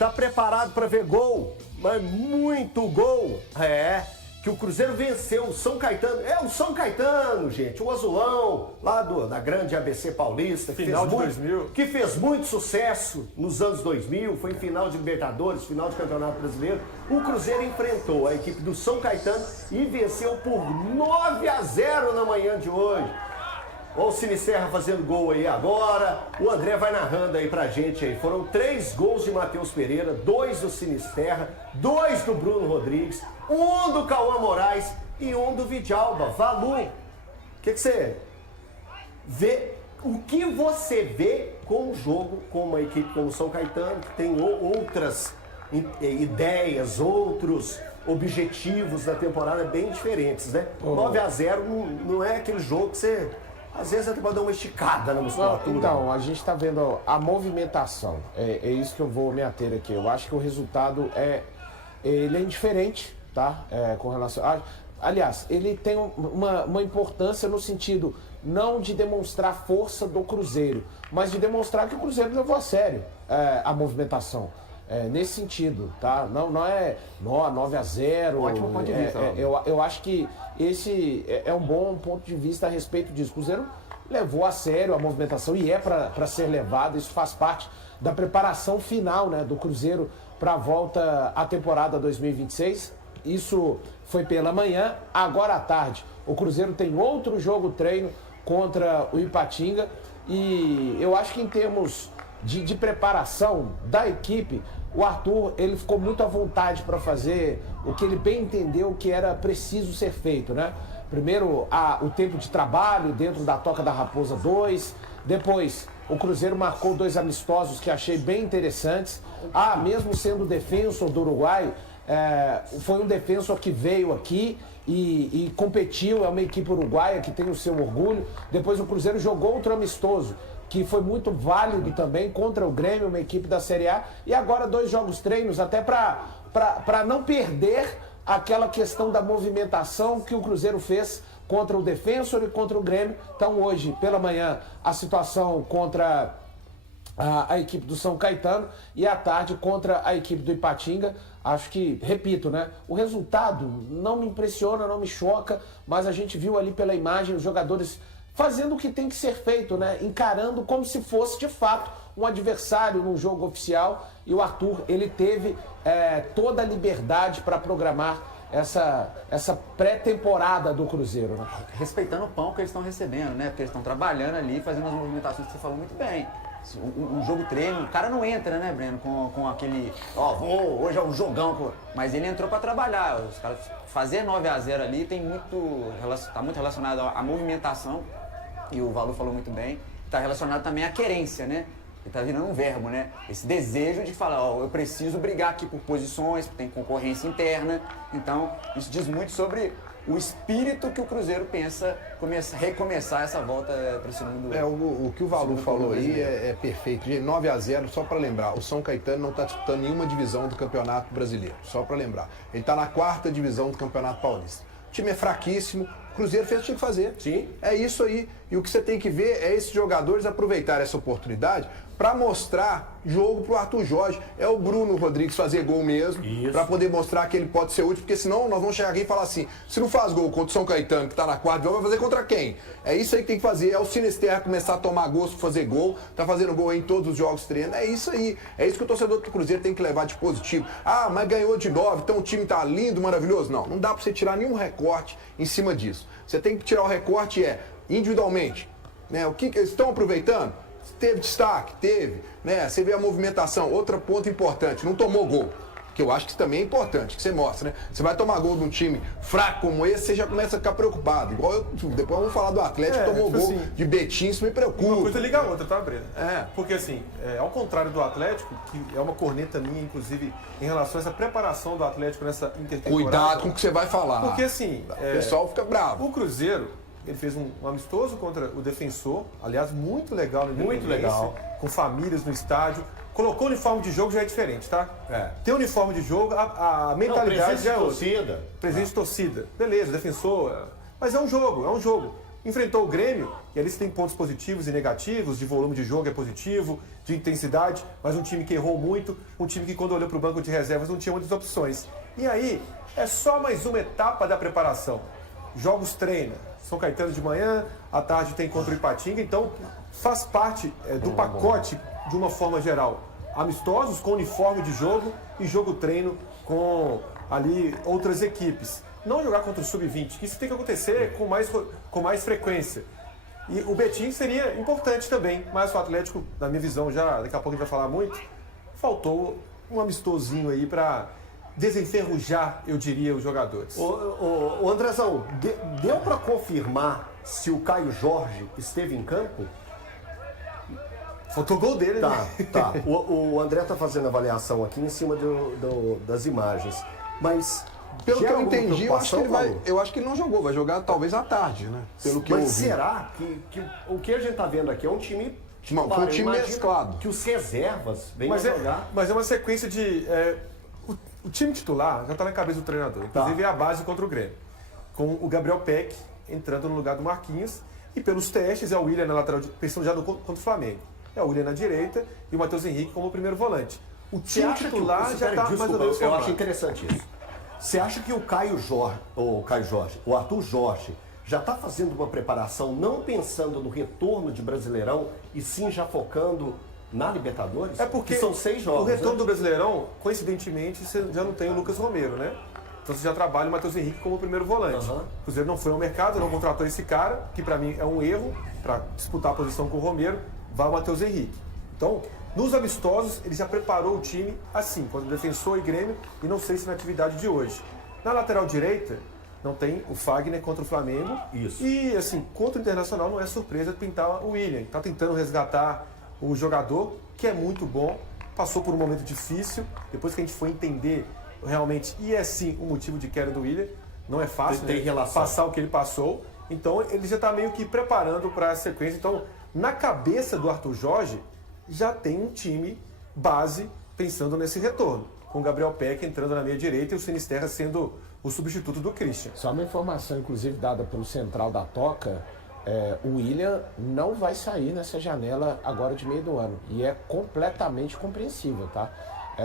Tá preparado para ver gol? Mas muito gol! Que o Cruzeiro venceu o São Caetano. É o São Caetano, gente, o azulão, lá da grande ABC Paulista. Final de 2000. Que fez muito sucesso nos anos 2000, foi em final de Libertadores, final de Campeonato Brasileiro. O Cruzeiro enfrentou a equipe do São Caetano e venceu por 9-0 na manhã de hoje. Olha o Sinisterra fazendo gol aí agora. O André vai narrando aí pra gente aí. Foram 3 gols de Matheus Pereira, 2 do Sinisterra, 2 do Bruno Rodrigues, 1 do Cauã Moraes e 1 do Vidalba. Valu, o que você vê? O que você vê com o jogo, com uma equipe como o São Caetano, que tem outras ideias, outros objetivos da temporada bem diferentes, né? 9-0 não é aquele jogo que você... Às vezes até pode dar uma esticada na musculatura. Então, a gente está vendo a movimentação. É isso que eu vou me ater aqui. Eu acho que o resultado ele é indiferente, tá? Com relação aliás, ele tem uma importância no sentido não de demonstrar força do Cruzeiro, mas de demonstrar que o Cruzeiro levou a sério a movimentação. Nesse sentido, tá? Não é 9-0. Ótimo ponto de vista. Eu acho que esse é um bom ponto de vista a respeito disso. O Cruzeiro levou a sério a movimentação e para ser levado. Isso faz parte da preparação final, né, do Cruzeiro para a volta à temporada 2026. Isso foi pela manhã. Agora à tarde, o Cruzeiro tem outro jogo treino contra o Ipatinga. E eu acho que em termos de preparação da equipe, o Arthur ele ficou muito à vontade para fazer o que ele bem entendeu que era preciso ser feito, né? Primeiro, o tempo de trabalho dentro da Toca da Raposa 2, depois o Cruzeiro marcou 2 amistosos que achei bem interessantes. Mesmo sendo defensor do Uruguai, foi um defensor que veio aqui e competiu, é uma equipe uruguaia que tem o seu orgulho. Depois o Cruzeiro jogou outro amistoso, que foi muito válido também, contra o Grêmio, uma equipe da Série A. E agora 2 jogos treinos, até para não perder aquela questão da movimentação que o Cruzeiro fez contra o Defensor e contra o Grêmio. Então hoje, pela manhã, a situação contra a equipe do São Caetano e à tarde contra a equipe do Ipatinga. Acho que, repito, né? O resultado não me impressiona, não me choca, mas a gente viu ali pela imagem os jogadores fazendo o que tem que ser feito, né? Encarando como se fosse, de fato, um adversário num jogo oficial. E o Arthur, ele teve toda a liberdade para programar essa pré-temporada do Cruzeiro, né? Respeitando o pão que eles estão recebendo, né? Porque eles estão trabalhando ali, fazendo as movimentações que você falou muito bem. Um jogo treino, o cara não entra, né, Breno, com aquele, hoje é um jogão, mas ele entrou para trabalhar. Os caras fazer 9-0 ali tá muito relacionado à movimentação, e o Valu falou muito bem, tá relacionado também à querência, né? Ele tá virando um verbo, né? Esse desejo de falar, eu preciso brigar aqui por posições, tem concorrência interna. Então, isso diz muito sobre o espírito que o Cruzeiro pensa recomeçar essa volta para esse segundo. O que o Valu falou aí é perfeito. De 9-0, só para lembrar, o São Caetano não está disputando nenhuma divisão do Campeonato Brasileiro, só para lembrar. Ele está na 4ª divisão do Campeonato Paulista. O time é fraquíssimo, o Cruzeiro fez o que tinha que fazer. Sim. É isso aí. E o que você tem que ver é esses jogadores aproveitarem essa oportunidade para mostrar jogo pro Arthur Jorge. É o Bruno Rodrigues fazer gol mesmo, para poder mostrar que ele pode ser útil, porque senão nós vamos chegar aqui e falar assim, se não faz gol contra o São Caetano, que tá na 4ª divisão, vai fazer contra quem? É isso aí que tem que fazer, é o Sinisterra começar a tomar gosto de fazer gol, tá fazendo gol aí em todos os jogos treinando, é isso aí. É isso que o torcedor do Cruzeiro tem que levar de positivo. Mas ganhou de 9, então o time tá lindo, maravilhoso. Não dá pra você tirar nenhum recorte em cima disso. Você tem que tirar o recorte individualmente, né? O que eles estão aproveitando? Teve destaque? Teve, né? Você vê a movimentação, outro ponto importante, não tomou gol. Que eu acho que isso também é importante, que você mostra, né? Você vai tomar gol de um time fraco como esse, você já começa a ficar preocupado. Igual depois vamos falar do Atlético, tomou gol de Betim, isso me preocupa. Uma coisa liga a outra, tá, Breno? Porque assim, ao contrário do Atlético, que é uma corneta minha, inclusive, em relação a essa preparação do Atlético nessa intertemporada. Cuidado com o que você vai falar. Porque assim, o pessoal fica bravo. O Cruzeiro, ele fez um amistoso contra o Defensor, aliás, muito legal no Muito legal. Com famílias no estádio. Colocou o uniforme de jogo já é diferente, tá? Tem uniforme de jogo, a mentalidade já é outra. Torcida. Presença de torcida. Beleza, Defensor. Mas é um jogo, Enfrentou o Grêmio, e eles têm pontos positivos e negativos, de volume de jogo é positivo, de intensidade, mas um time que errou muito, um time que quando olhou para o banco de reservas não tinha muitas opções. E aí, é só mais uma etapa da preparação. Jogos treina, São Caetano de manhã, à tarde tem contra o Ipatinga, então faz parte do pacote de uma forma geral. Amistosos com uniforme de jogo e jogo treino com ali outras equipes. Não jogar contra o Sub-20, isso tem que acontecer com mais frequência. E o Betim seria importante também, mas o Atlético, na minha visão, já daqui a pouco a gente vai falar muito, faltou um amistosinho aí para desenferrujar, eu diria, os jogadores. Ô Andrezão, deu para confirmar se o Caio Jorge esteve em campo? Faltou o gol dele, Tá, né? tá. O André tá fazendo avaliação aqui em cima das imagens, mas... Pelo que gera eu alguma entendi, preocupação, eu acho que ele não jogou, vai jogar talvez à tarde, né? Pelo que eu Mas ouvi. será que o que a gente tá vendo aqui é um time... Não, foi um time imagino mesclado. Que os reservas venham Mas jogar. é uma sequência de... o time titular já está na cabeça do treinador. Inclusive é a base contra o Grêmio. Com o Gabriel Peck entrando no lugar do Marquinhos. E pelos testes é o William na lateral, pensando já contra o Flamengo. É o William na direita e o Matheus Henrique como primeiro volante. O Você time acha titular já está mais ou menos eu formado. acho interessante isso. Você acha que o o Arthur Jorge, já está fazendo uma preparação não pensando no retorno de Brasileirão e sim já focando na Libertadores? É porque que são 6 jogos. o retorno né? do Brasileirão, coincidentemente, você já não tem o Lucas Romero, né? Então você já trabalha o Matheus Henrique como primeiro volante. Uhum. O Cruzeiro não foi ao mercado, não contratou esse cara, que para mim é um erro, para disputar a posição com o Romero, vai o Matheus Henrique. Então, nos amistosos, ele já preparou o time assim, contra o Defensor e Grêmio, e não sei se na atividade de hoje. Na lateral direita, não tem o Fagner contra o Flamengo. Isso. E, assim, contra o Internacional não é surpresa pintar o William. Está tentando resgatar o jogador, que é muito bom, passou por um momento difícil, depois que a gente foi entender realmente, e é sim o motivo de queda do William, não é fácil Tem relação. passar o que ele passou, então ele já está meio que preparando para a sequência. Então, na cabeça do Arthur Jorge, já tem um time base pensando nesse retorno, com o Gabriel Peck entrando na meia direita e o Sinisterra sendo o substituto do Christian. Só uma informação, inclusive, dada pelo Central da Toca, o William não vai sair nessa janela agora de meio do ano. E é completamente compreensível, tá?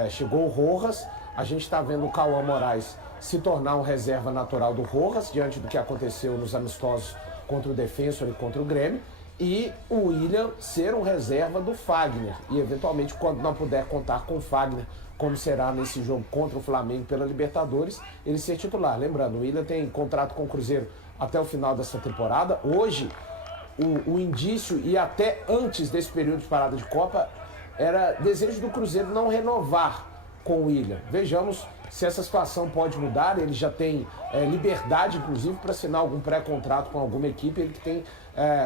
Chegou o Rojas, a gente está vendo o Cauã Moraes se tornar um reserva natural do Rojas, diante do que aconteceu nos amistosos contra o Defensor e contra o Grêmio, e o William ser um reserva do Fagner. E, eventualmente, quando não puder contar com o Fagner, como será nesse jogo contra o Flamengo pela Libertadores, ele ser titular. Lembrando, o William tem contrato com o Cruzeiro até o final dessa temporada. Hoje, o indício, e até antes desse período de parada de Copa, era desejo do Cruzeiro não renovar com o William. Vejamos se essa situação pode mudar. Ele já tem liberdade, inclusive, para assinar algum pré-contrato com alguma equipe. Ele que tem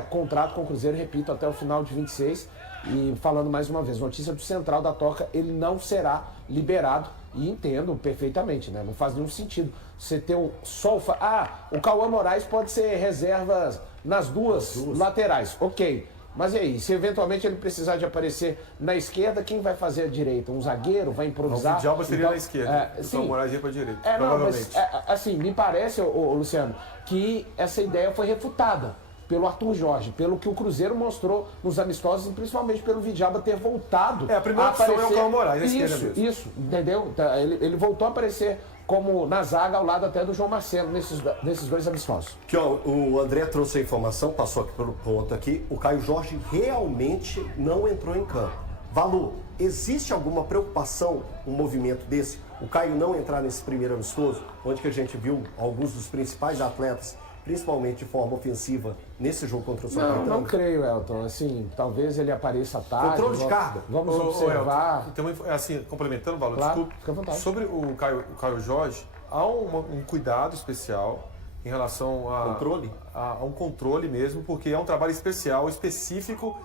contrato com o Cruzeiro, repito, até o final de 26. E falando mais uma vez, notícia do Central da Toca, ele não será liberado. E entendo perfeitamente, né? Não faz nenhum sentido você ter só o Cauã Moraes pode ser reserva nas duas laterais. Ok. Mas e aí, se eventualmente ele precisar de aparecer na esquerda, quem vai fazer a direita? Um zagueiro? Vai improvisar? O Djalma seria Então, na esquerda, o sim. Moraes ia para a direita, Não, provavelmente. mas, assim, me parece, Luciano, que essa ideia foi refutada pelo Arthur Jorge, pelo que o Cruzeiro mostrou nos amistosos, e principalmente pelo Vidjaba ter voltado A primeira opção é o Cauã Moraes, na esquerda mesmo. Isso, entendeu? Ele voltou a aparecer como na zaga ao lado até do João Marcelo nesses dois amistosos. Que, ó, o André trouxe a informação, passou aqui pelo ponto aqui, o Caio Jorge realmente não entrou em campo. Valu, existe alguma preocupação, um movimento desse, o Caio não entrar nesse primeiro amistoso, onde que a gente viu alguns dos principais atletas, principalmente de forma ofensiva, nesse jogo contra o São Caetano? Não creio, Elton. Assim, talvez ele apareça à tarde. Controle de carga. Vamos observar. Então, assim, complementando, Paulo, Claro, desculpe. fica à vontade. Sobre o Caio Jorge, há um cuidado especial em relação Controle? a um controle mesmo, porque é um trabalho especial, específico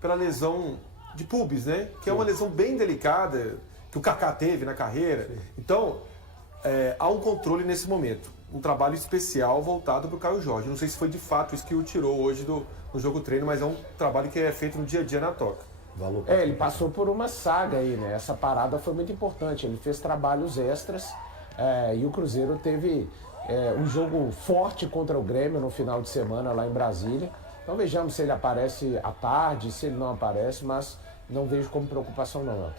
pela lesão de pubis, né? Que é uma lesão bem delicada, que o Kaká teve na carreira. Sim. Então, há um controle nesse momento. Um trabalho especial voltado para o Caio Jorge. Não sei se foi de fato isso que o tirou hoje do jogo treino, mas é um trabalho que é feito no dia a dia na toca. Valor. Ele passou por uma saga aí, né? Essa parada foi muito importante. Ele fez trabalhos extras e o Cruzeiro teve um jogo forte contra o Grêmio no final de semana lá em Brasília. Então vejamos se ele aparece à tarde, se ele não aparece, mas não vejo como preocupação não.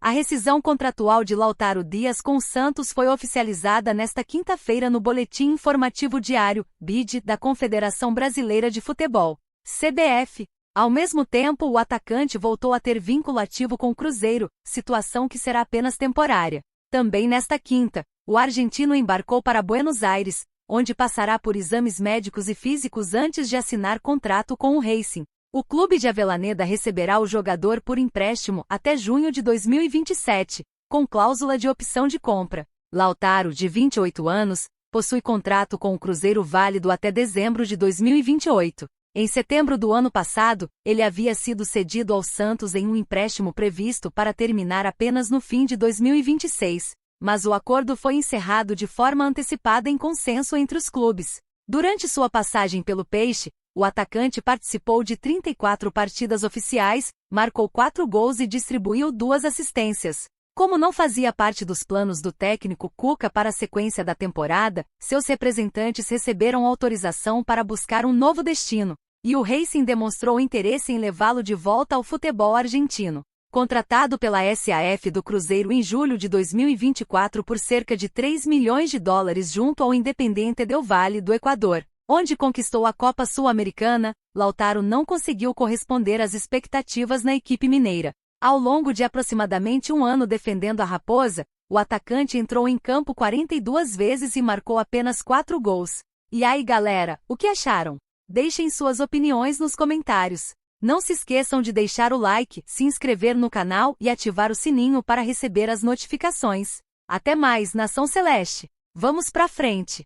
A rescisão contratual de Lautaro Dias com o Santos foi oficializada nesta quinta-feira no Boletim Informativo Diário, BID, da Confederação Brasileira de Futebol, CBF. Ao mesmo tempo, o atacante voltou a ter vínculo ativo com o Cruzeiro, situação que será apenas temporária. Também nesta quinta, o argentino embarcou para Buenos Aires, onde passará por exames médicos e físicos antes de assinar contrato com o Racing. O clube de Avellaneda receberá o jogador por empréstimo até junho de 2027, com cláusula de opção de compra. Lautaro, de 28 anos, possui contrato com o Cruzeiro válido até dezembro de 2028. Em setembro do ano passado, ele havia sido cedido ao Santos em um empréstimo previsto para terminar apenas no fim de 2026, mas o acordo foi encerrado de forma antecipada em consenso entre os clubes. Durante sua passagem pelo Peixe, o atacante participou de 34 partidas oficiais, marcou 4 gols e distribuiu 2 assistências. Como não fazia parte dos planos do técnico Cuca para a sequência da temporada, seus representantes receberam autorização para buscar um novo destino, e o Racing demonstrou interesse em levá-lo de volta ao futebol argentino. Contratado pela SAF do Cruzeiro em julho de 2024 por cerca de 3 milhões de dólares junto ao Independiente del Valle do Equador, onde conquistou a Copa Sul-Americana, Lautaro não conseguiu corresponder às expectativas na equipe mineira. Ao longo de aproximadamente um ano defendendo a Raposa, o atacante entrou em campo 42 vezes e marcou apenas 4 gols. E aí galera, o que acharam? Deixem suas opiniões nos comentários. Não se esqueçam de deixar o like, se inscrever no canal e ativar o sininho para receber as notificações. Até mais, Nação Celeste! Vamos pra frente!